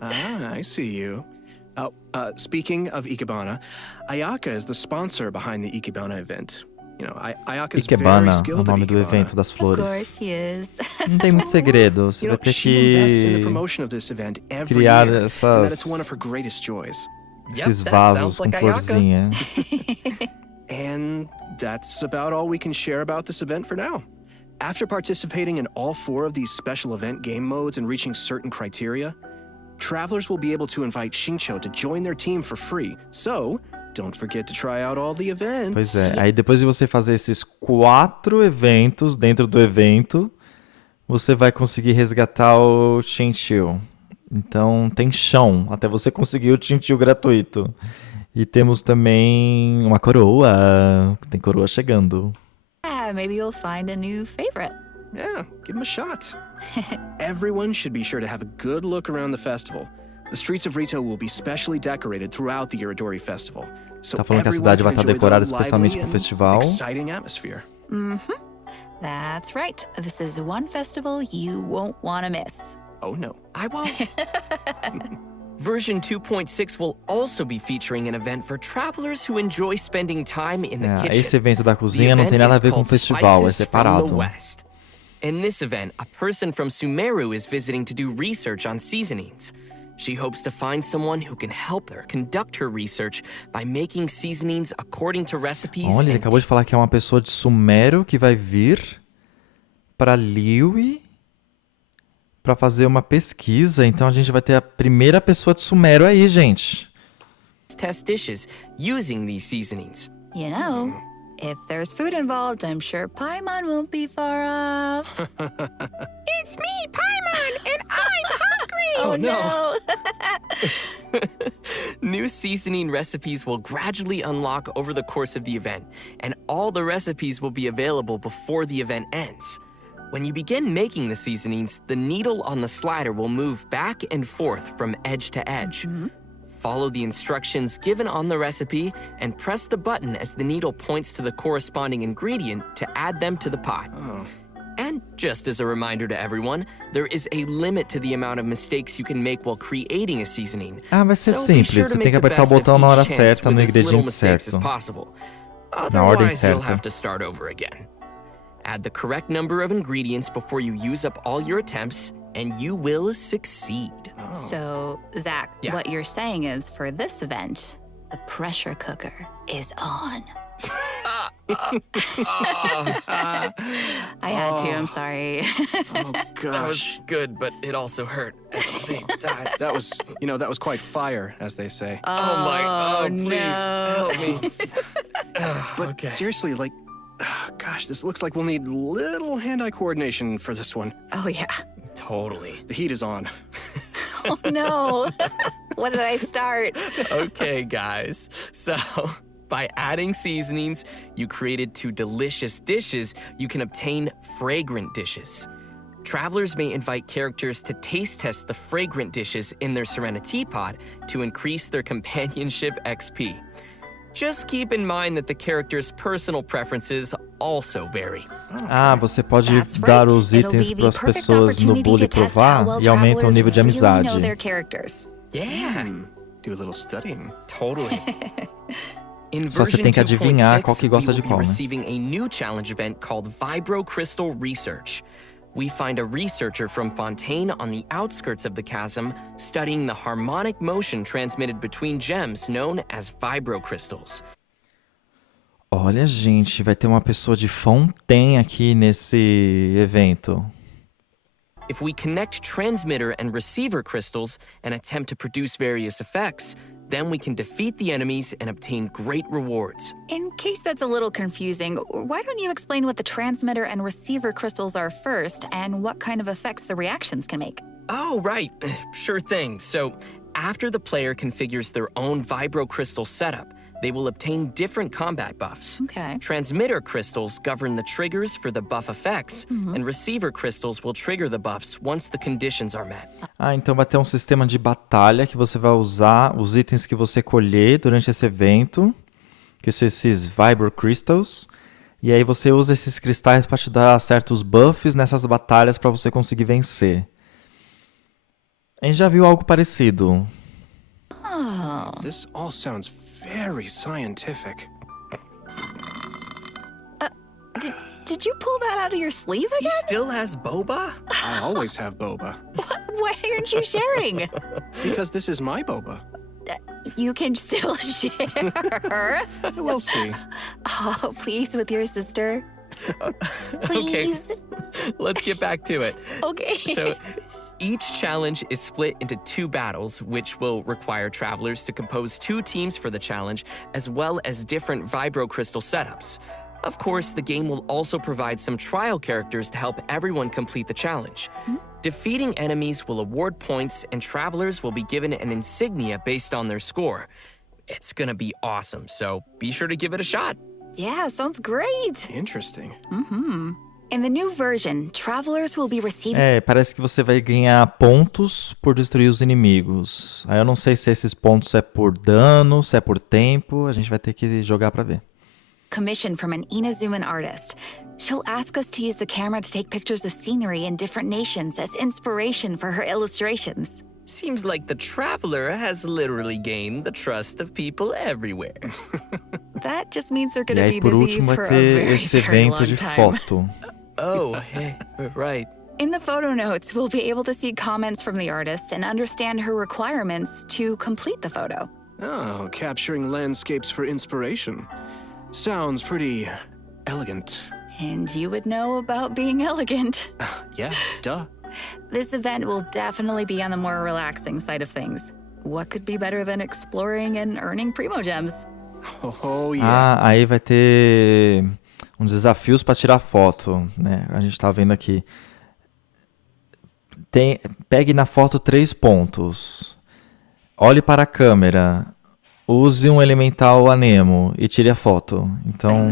I see you. Speaking of Ikebana, Ayaka is the sponsor behind the Ikebana event. You know, Ayaka's very Ikebana é o skilled at nome do Ikebana. evento das Of flores. course he is. Não tem muito segredo, você You vai know, ter she invests in the que promotion of this event every criar year, and that it's essas, one of her greatest joys. esses that vasos sounds com like Ayaka. florzinha. And that's about all we can share about this event for now. After participating in all 4 of these special event game modes and reaching certain criteria, travelers will be able to invite Shincho to join their team for free. So, don't forget to try out all the events. Pois é, aí depois de você fazer esses 4 eventos dentro do evento, você vai conseguir resgatar o Chinchil. Então tem chão até você conseguir o Chinchil gratuito. E temos também uma coroa. Tem coroa chegando. Yeah, maybe you'll find a new favorite. Yeah, give them a shot. Everyone should be sure to have a good look around the festival. The streets of Rito will be specially decorated throughout the Iridori Festival. So Tá falando que a everyone cidade vai can estar enjoy decorada the especialmente lively pro and festival. exciting atmosphere. That's right. This is one festival you won't want to miss. Oh no. I won't. Version 2.6 will also be featuring an event for travelers who enjoy spending time in the kitchen. Esse evento da The cozinha não event tem nada a is ver com o called festival, é Spices from the separado. West. In this event, a person from Sumeru is visiting to do research on seasonings. She hopes to find someone who can help her conduct her research by making seasonings according to recipes. Olha, ele acabou de falar que é uma pessoa de Sumério que vai vir para Liyue para fazer uma pesquisa. Então a gente vai ter a primeira pessoa de Sumério aí, gente. Test dishes using these seasonings. You know, if there's food involved, I'm sure Paimon won't be far off. It's me, Paimon, and I'm hungry! Oh no! New seasoning recipes will gradually unlock over the course of the event, and all the recipes will be available before the event ends. When you begin making the seasonings, the needle on the slider will move back and forth from edge to edge. Follow the instructions given on the recipe and press the button as the needle points to the corresponding ingredient to add them to the pot. And just as a reminder to everyone, there is a limit to the amount of mistakes you can make while creating a seasoning. Ah, vai ser So be simples. sure to Você tem make que the apertar o best of botão na each hora chance certa, no with as little ingrediente mistakes as certo. possible. Na ordem Otherwise, you'll certa. have to start over again. Add the correct number of ingredients before you use up all your attempts, and you will succeed. So, Zach, Yeah. what you're saying is for this event, the pressure cooker is on. I had to, I'm sorry. Oh That gosh. was good, but it also hurt at the same time. That was quite fire, as they say. Please no. help me. But okay. seriously, gosh, this looks like we'll need little hand-eye coordination for this one. Oh, yeah. Totally. The heat is on. Oh no. What did I start? Okay, guys. So, by adding seasonings you created to delicious dishes, you can obtain fragrant dishes. Travelers may invite characters to taste test the fragrant dishes in their Serenity Pod to increase their companionship XP. Just keep in mind that the character's personal preferences also vary. Ah, você pode That's dar right. os It'll itens be para the as perfect pessoas no opportunity bully to test provar how well e aumenta o travelers nível de really amizade. know their characters. Yeah, Do a little studying. totally. In Só você version tem que adivinhar 2.6, qual que gosta we de will be qual, né? receiving a new challenge event called Vibro Crystal Research. We find a researcher from Fontaine on the outskirts of the chasm studying the harmonic motion transmitted between gems known as vibrocrystals. Olha, gente, vai ter uma pessoa de Fontaine aqui nesse evento. If we connect transmitter and receiver crystals and attempt to produce various effects, then we can defeat the enemies and obtain great rewards. In case that's a little confusing, why don't you explain what the transmitter and receiver crystals are first and what kind of effects the reactions can make? Oh, right. Sure thing. So, after the player configures their own vibrocrystal setup, they will obtain different combat buffs. Okay. Transmitter crystals govern the triggers for the buff effects, and receiver crystals will trigger the buffs once the conditions are met. Ah, então vai ter um sistema de batalha que você vai usar os itens que você colher durante esse evento, que são esses Vibro Crystals, e aí você usa esses cristais para te dar certos buffs nessas batalhas para você conseguir vencer. A gente já viu algo parecido. This all sounds very scientific. Did you pull that out of your sleeve He again? still has boba? I always have boba. Why aren't you sharing? Because this is my boba. You can still share. We'll see. Oh, please, with your sister. Please. Let's get back to it. Okay. So, each challenge is split into 2 battles, which will require travelers to compose 2 teams for the challenge, as well as different vibrocrystal setups. Of course, the game will also provide some trial characters to help everyone complete the challenge. Defeating enemies will award points, and travelers will be given an insignia based on their score. It's gonna be awesome, so be sure to give it a shot. Yeah, sounds great. Interesting. In the new version, travelers will be receiving É, parece que você vai ganhar pontos por destruir os inimigos. Aí eu não sei se esses pontos é por dano, se é por tempo. A gente vai ter que jogar pra ver. commission from an Inazuman artist. She'll ask us to use the camera to take pictures of scenery in different nations as inspiration for her illustrations. Seems like the traveler has literally gained the trust of people everywhere. That just means they're E gonna aí, be por busy último, for vai a ter very, esse very evento long de time. foto. Oh, hey, right. In the photo notes, we'll be able to see comments from the artist and understand her requirements to complete the photo. Oh, capturing landscapes for inspiration. Sounds pretty elegant. And you would know about being elegant. Yeah, duh. This event will definitely be on the more relaxing side of things. What could be better than exploring and earning Primo Gems? Oh, yeah. Ah, aí vai ter uns desafios para tirar foto, né? A gente tá vendo aqui. Pegue na foto 3 pontos. Olhe para a câmera. Use um elemental anemo e tire a foto. Então,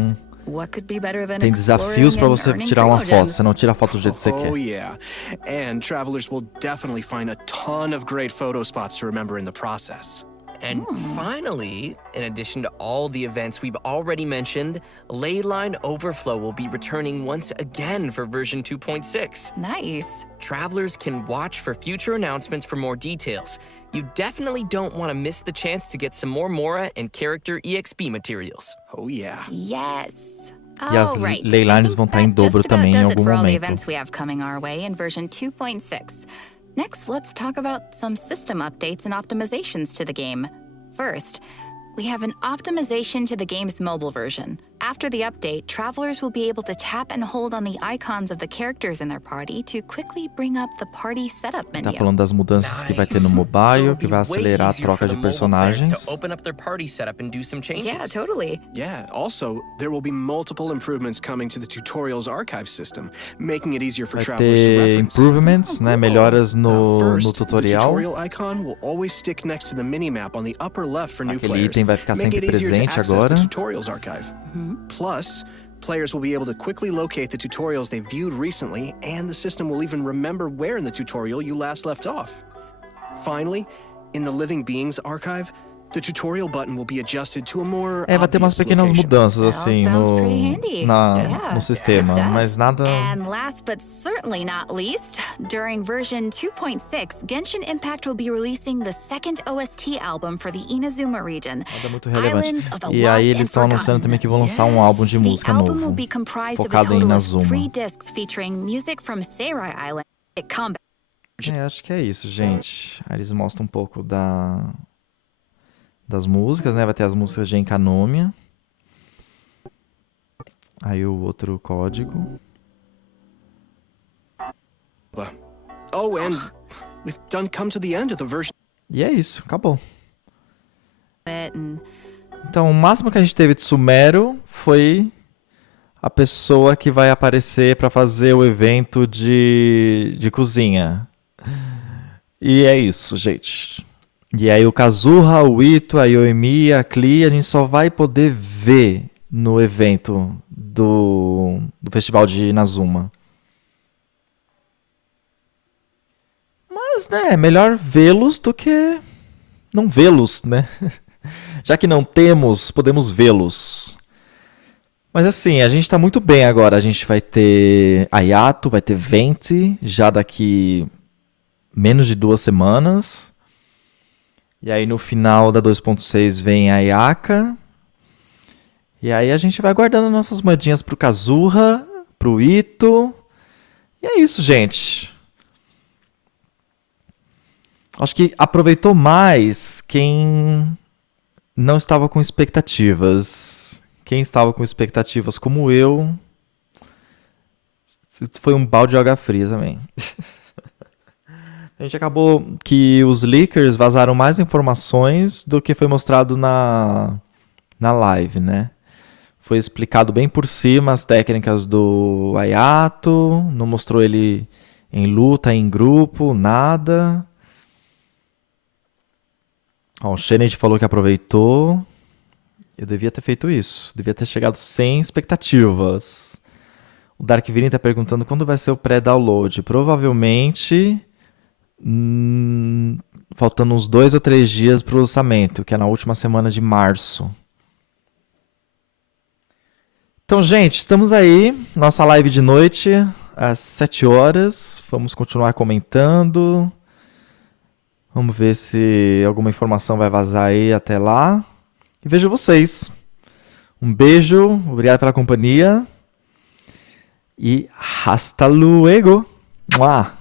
What could be better than tem desafios para exploring and você earning tirar uma Primo foto. Gems? Você não tira a foto do jeito que você Oh, quer. yeah. And travelers will definitely find a ton of great photo spots to remember in the process. And finally, in addition to all the events we've already mentioned, Leyline Overflow will be returning once again for version 2.6. Nice. Travelers can watch for future announcements for more details. You definitely don't want to miss the chance to get some more Mora and character EXP materials. Oh, yeah. Yes. E as All right. leilões I vão think estar em that dobro just about também em does it algum for all the momento. events we have coming our way in version 2.6. Next, let's talk about some system updates and optimizations to the game. First, we have an optimization to the game's mobile version. After the update, travelers will be able to tap and hold on the icons of the characters in their party to quickly bring up the party setup menu. Tá falando das mudanças que vai ter no mobile, que vai acelerar a troca de personagens. To open up their party setup and do some changes. Yeah, totally. Yeah, also, there will be multiple improvements coming to the tutorials archive system, making it easier for Vai travelers to ter reference. improvements, né? Melhoras no First, tutorial. the tutorial icon will always stick next to the minimap on the upper left for new Aquele players, item vai ficar making sempre it easier to presente access agora. the tutorials archive. Plus, players will be able to quickly locate the tutorials they viewed recently, and the system will even remember where in the tutorial you last left off. Finally, in the Living Beings archive, the tutorial button will be adjusted to a more Vai ter umas obvious pequenas location. mudanças assim no sistema, Good stuff. mas nada. And last but certainly not least, during version 2.6, Genshin Impact will be releasing the second OST album for the Inazuma region. Nada muito relevante. Islands of the E aí Lost eles and estão anunciando Forgotten. também que vão lançar um álbum de música The album will novo, be comprised of a focado em total of Inazuma. 3 discs featuring music from Seirai Island, combat. Acho que é isso, gente. Aí eles mostram um pouco das músicas, né? Vai ter as músicas de Enkanomiya. Aí o outro código. Oh, and we've come to the end of the version. E é isso, acabou. Então, o máximo que a gente teve de Sumero foi a pessoa que vai aparecer para fazer o evento de cozinha. E é isso, gente. E aí o Kazuha, o Ito, a Yoemi, a Klee, a gente só vai poder ver no evento do festival de Inazuma. Mas, né, é melhor vê-los do que não vê-los, né? Já que não temos, podemos vê-los. Mas assim, a gente tá muito bem agora. A gente vai ter Ayato, vai ter Venti, já daqui menos de 2 semanas. E aí no final da 2.6 vem a Ayaka. E aí a gente vai guardando nossas moedinhas pro Kazuha, pro Ito. E é isso, gente. Acho que aproveitou mais quem não estava com expectativas. Quem estava com expectativas como eu, foi um balde de água fria também. A gente acabou que os leakers vazaram mais informações do que foi mostrado na live, né? Foi explicado bem por cima as técnicas do Ayato, não mostrou ele em luta, em grupo, nada. Ó, o Shened falou que aproveitou. Eu devia ter feito isso, devia ter chegado sem expectativas. O Dark Viren tá perguntando quando vai ser o pré-download. Provavelmente faltando uns 2 ou 3 dias para o lançamento, que é na última semana de março. Então, gente, estamos aí, nossa live de noite, às 7 horas. Vamos continuar comentando. Vamos ver se alguma informação vai vazar aí até lá. E vejo vocês. Um beijo, obrigado pela companhia. E hasta luego. Mua.